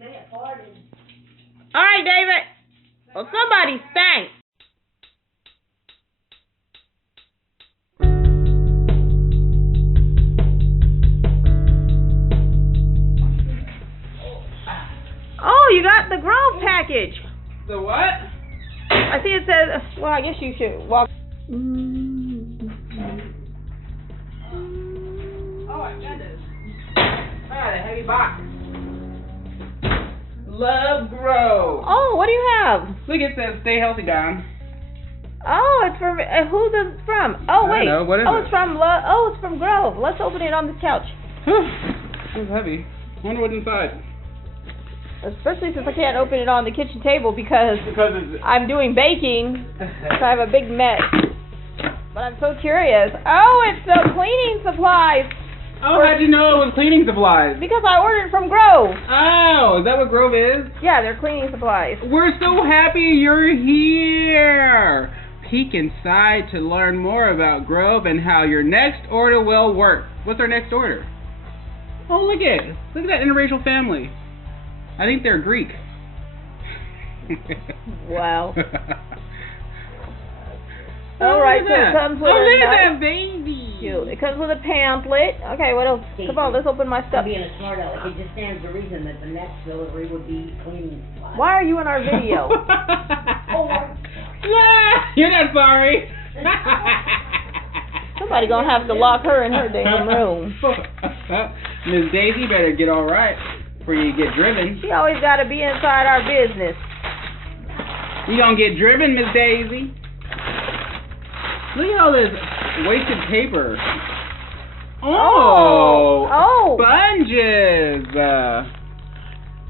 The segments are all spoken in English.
All right, David. Well, somebody stank. Oh, you got the Grove package. The what? I see it says, well, I guess you should walk. Oh, I got this. Ah, the heavy box. Love Grove. Oh, what do you have? Look, it says stay healthy, Don. Oh, it's from, who's it from? Oh, wait. I don't know. What is oh, it? it's from, it's from Grove. Let's open it on this couch. It's heavy. I wonder what's inside. Especially since I can't open it on the kitchen table because it's... I'm doing baking, so I have a big mess. But I'm so curious. Oh, it's cleaning supplies. Oh, how'd you know it was cleaning supplies? Because I ordered from Grove. Oh, is that what Grove is? Yeah, they're cleaning supplies. We're so happy you're here. Peek inside to learn more about Grove and how your next order will work. What's our next order? Oh, look at that interracial family. I think they're Greek. Wow. All right, so it comes with look at that baby. It comes with a pamphlet. Okay, what else? Come on, let's open my stuff. Being a smart aleck, it just stands to reason that the next delivery would be cleaning supplies. Why are you in our video? You're not sorry. Somebody gonna have to lock her in her damn room. Miss Daisy better get all right before you get driven. She always gotta be inside our business. You gonna get driven, Miss Daisy? Look at all this wasted paper. Oh! Sponges!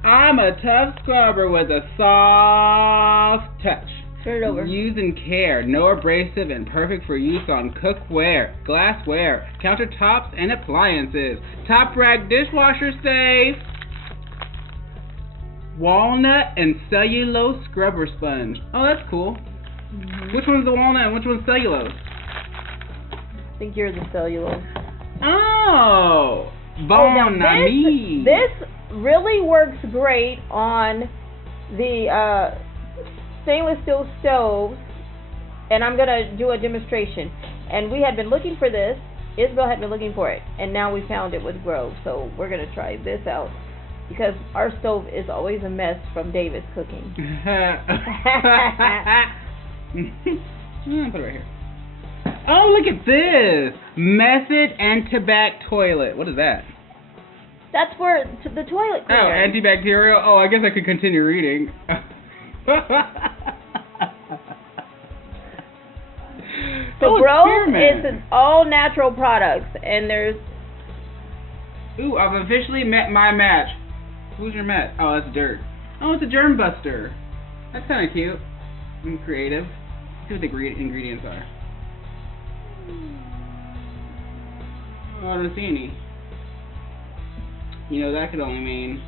I'm a tough scrubber with a soft touch. Turn it over. Use and care. No abrasive and perfect for use on cookware, glassware, countertops, and appliances. Top rack dishwasher safe. Walnut and cellulose scrubber sponge. Oh, that's cool. Mm-hmm. Which one's the walnut and which one's cellulose? I think you're the cellulose. Oh! Bon ami. This really works great on the stainless steel stoves, and I'm going to do a demonstration. And we had been looking for this. Isabel had been looking for it, and now we found it with Grove. So we're going to try this out. Because our stove is always a mess from David's cooking. Put it right here. Oh, look at this. Method Antibac Toilet. What is that? That's for the toilet cleaner. Oh, antibacterial? Oh, I guess I could continue reading. So Grove is an all-natural products, and there's... Ooh, I've officially met my match. Who's your match? Oh, that's Dirt. Oh, it's a germ buster. That's kind of cute and creative. Let's see what the ingredients are. Oh, I don't see any. You know, that could only mean...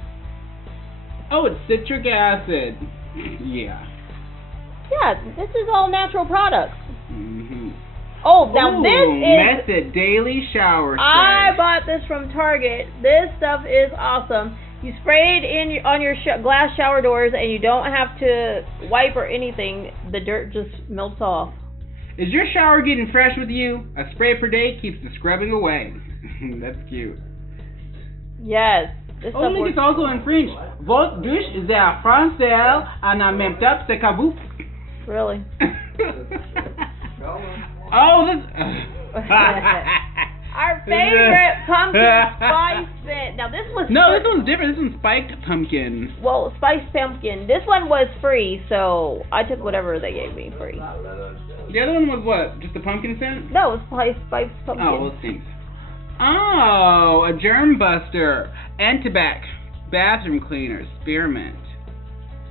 Oh, it's citric acid. Yeah. Yeah, this is all natural products. Mm-hmm. Oh, now this is... Method Daily Shower Spray. I bought this from Target. This stuff is awesome. You spray it on your glass shower doors, and you don't have to wipe or anything. The dirt just melts off. Is your shower getting fresh with you? A spray per day keeps the scrubbing away. That's cute. Yes. Oh, look, it's also in French. Votre douche est français en même temps c'est cabou. Really? Oh, this... Our favorite pumpkin spice scent. Now this was... No, this one's different. This one's spiked pumpkin. Well, spiced pumpkin. This one was free, so I took whatever they gave me free. The other one was what? Just a pumpkin scent? No, it was spiced pumpkin. Oh, well, thanks. Oh, a germ buster. Antibac. Bathroom cleaner. Spearmint.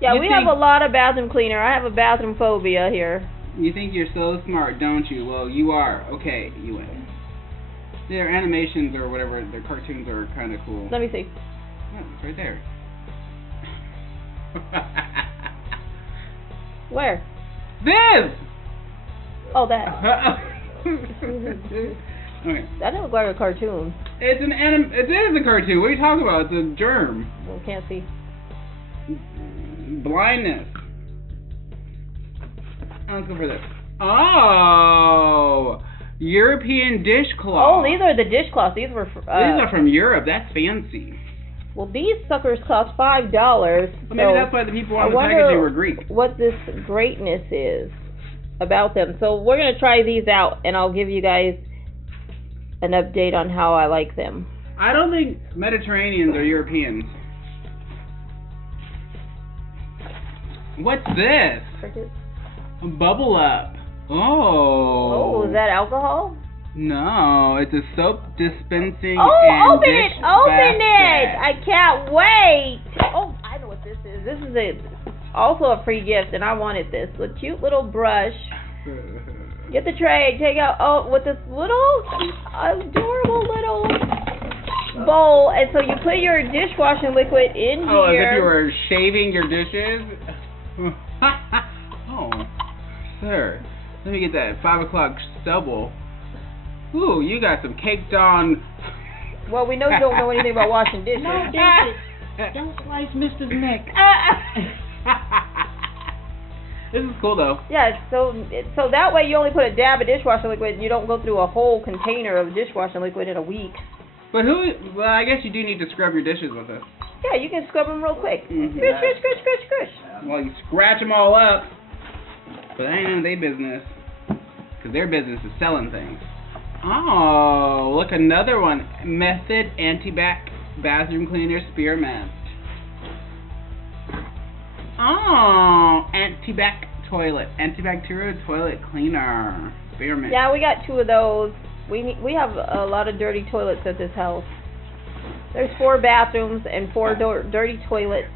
Yeah, we have a lot of bathroom cleaner. I have a bathroom phobia here. You think you're so smart, don't you? Well, you are. Okay, you win. Their animations or whatever, their cartoons are kind of cool. Let me see. Yeah, it's right there. Where? This! Oh, that. Okay. That doesn't look like a cartoon. It is a cartoon. What are you talking about? It's a germ. Well, can't see. Blindness. Let's go for this. Oh, European dishcloth. Oh, these are the dishcloths. These were. These are from Europe. That's fancy. Well, these suckers cost $5. Well, maybe that's why the people on the packaging were Greek. What this greatness is about them. So we're gonna try these out, and I'll give you guys an update on how I like them. I don't think Mediterraneans are Europeans. What's this? Crickets. Bubble Up. Oh. Oh, is that alcohol? No, it's a soap dispensing Oh, and open dish it! Open it! basket. I can't wait! Oh, I know what this is. This is also a free gift, and I wanted this. A cute little brush. Get the tray. Take out. Oh, with this little adorable little bowl, and so you put your dishwashing liquid in Oh, as here. if you were shaving your dishes? Oh, sir. Let me get that 5 o'clock stubble. Ooh, you got some caked on. Well, we know you don't know anything about washing dishes. No, David, don't slice Mr.'s neck. This is cool though. Yeah, so that way you only put a dab of dishwashing liquid, and you don't go through a whole container of dishwashing liquid in a week. But well, I guess you do need to scrub your dishes with it. Yeah, you can scrub them real quick. Mhm. Scratch, scratch, scratch, scratch, scratch. Well, you scratch them all up. But that ain't none of their business. Because their business is selling things. Oh, look, another one. Method Anti-Bac Bathroom Cleaner Spearmint. Oh, Antibacterial Toilet Cleaner. Spearmint. Yeah, we got 2 of those. We have a lot of dirty toilets at this house. There's 4 bathrooms and 4 dirty toilets.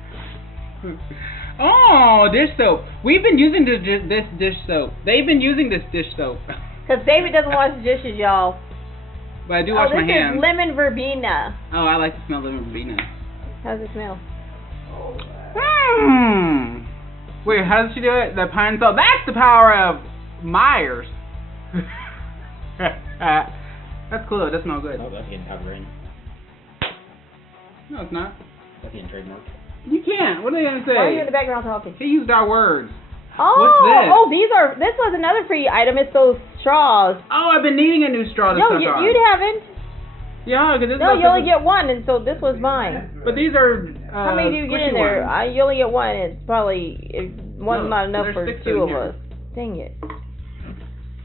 Oh, dish soap. We've been using this dish soap. They've been using this dish soap. Because David doesn't wash the dishes, y'all. But I do wash my hands. This is lemon verbena. Oh, I like to smell lemon verbena. How's it smell? Wait, how does she do it? The pine salt. That's the power of Myers. That's cool though. It does smell good. Oh, that's getting copyrighted. No, it's not. That's getting trademarked. You can't. What are they gonna say? Why are you in the background talking? He used our words. Oh, What's this? oh, this was another free item. It's those straws. Oh, I've been needing a new straw to No, suck you on. haven't. Yeah, because No, you only get one, and so this was mine. But these are. How many do you get in squishy there? ones. You only get one. It's probably one's No, not enough there's for 6 2 in of here. us. Dang it.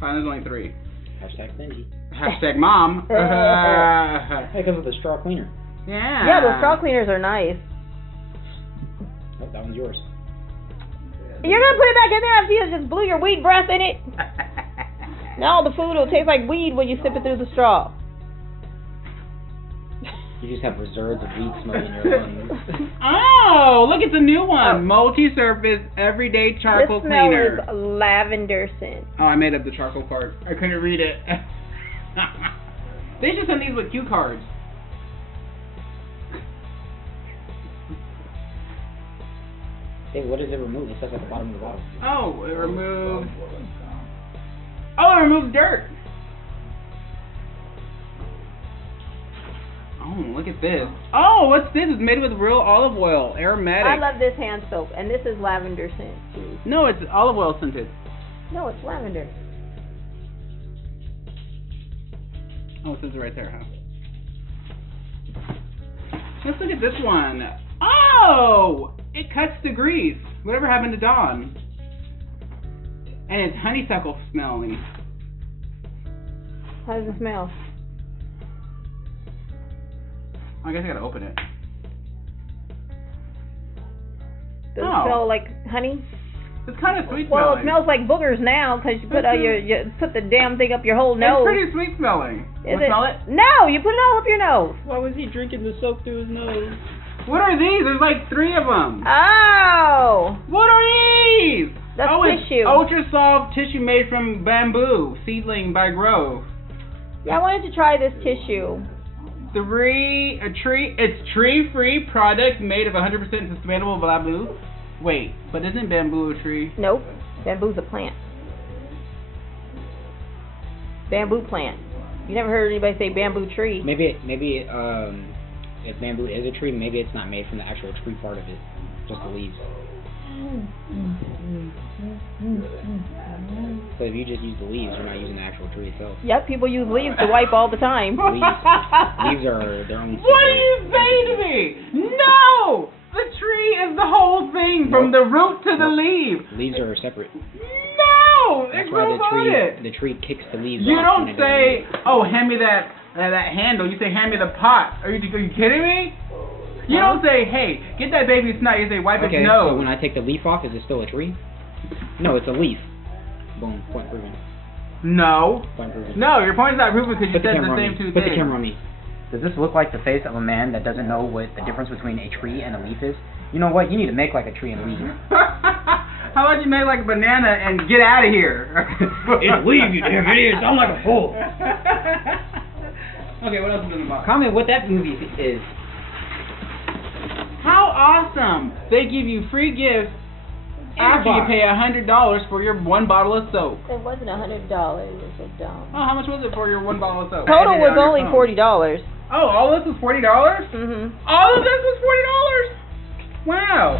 Fine, there's only 3. Hashtag stingy. Hashtag mom. Hey, because of the straw cleaner. Yeah. Yeah, the straw cleaners are nice. Oh, that one's yours. You're gonna put it back in there after you just blew your weed breath in it? Now the food will taste like weed when you sip it through the straw. You just have reserves of weed smoke in your lungs. Oh, look, it's a new one. Oh. Multi-surface everyday charcoal This smell cleaner. is lavender scent. Oh, I made up the charcoal part. I couldn't read it. They should send these with cue cards. Hey, what does it remove? It says at the bottom of the bottle. Oh, it removes. Oh, it removes dirt. Oh, look at this. Oh, what's this? It's made with real olive oil, aromatic. I love this hand soap, and this is lavender scent too. No, it's olive oil scented. No, it's lavender. Oh, it says it right there, huh? Let's look at this one. Oh! It cuts the grease. Whatever happened to Dawn? And it's honeysuckle smelling. How does it smell? I guess I gotta open it. Does Oh. it smell like honey? It's kind of sweet Well, smelling. it smells like boogers now because you put you put the damn thing up your whole It's nose. pretty sweet smelling. Is Wanna smell it? No, you put it all up your nose. Why was he drinking the soap through his nose? What are these? There's like 3 of them. Oh, What are these? that's It's tissue. ultra soft tissue made from bamboo, seedling by Grove. Yeah, I wanted to try this tissue. It's tree-free product made of 100% sustainable bamboo. Wait, but isn't bamboo a tree? Nope, bamboo's a plant. Bamboo plant. You never heard anybody say bamboo tree. Maybe if bamboo is a tree, maybe it's not made from the actual tree part of it. Just the leaves. So if you just use the leaves, you're not using the actual tree itself. Yep, people use leaves to wipe all the time. Leaves are their own. What do you say to me? No! The tree is the whole thing, from the root to the leaf. Leaves are separate. No! That's It why grows on it. the tree kicks the leaves You off. don't say, oh, hand me that handle. You say, hand me the pot. Are you kidding me? You don't say, hey, get that baby's snot. You say, wipe its Okay, nose. so when I take the leaf off, is it still a tree? No, it's a leaf. Boom, point proven. No. Point proven. No, your point's not proven because you Put the said camera the on same me. two Put the things. camera on me. Does this look like the face of a man that doesn't know what the difference between a tree and a leaf is? You know what? You need to make like a tree and leaf. How about you make like a banana and get out of here? It's leaf, you damn idiot. I'm like a fool. Okay, what else is in the box? Comment what that movie is. How awesome! They give you free gifts after you pay $100 for your one bottle of soap. It wasn't $100. It was dumb. Oh, how much was it for your one bottle of soap? Total I did it was on only your phone. $40. Oh, all this was $40? Mhm. All of this was $40? Wow.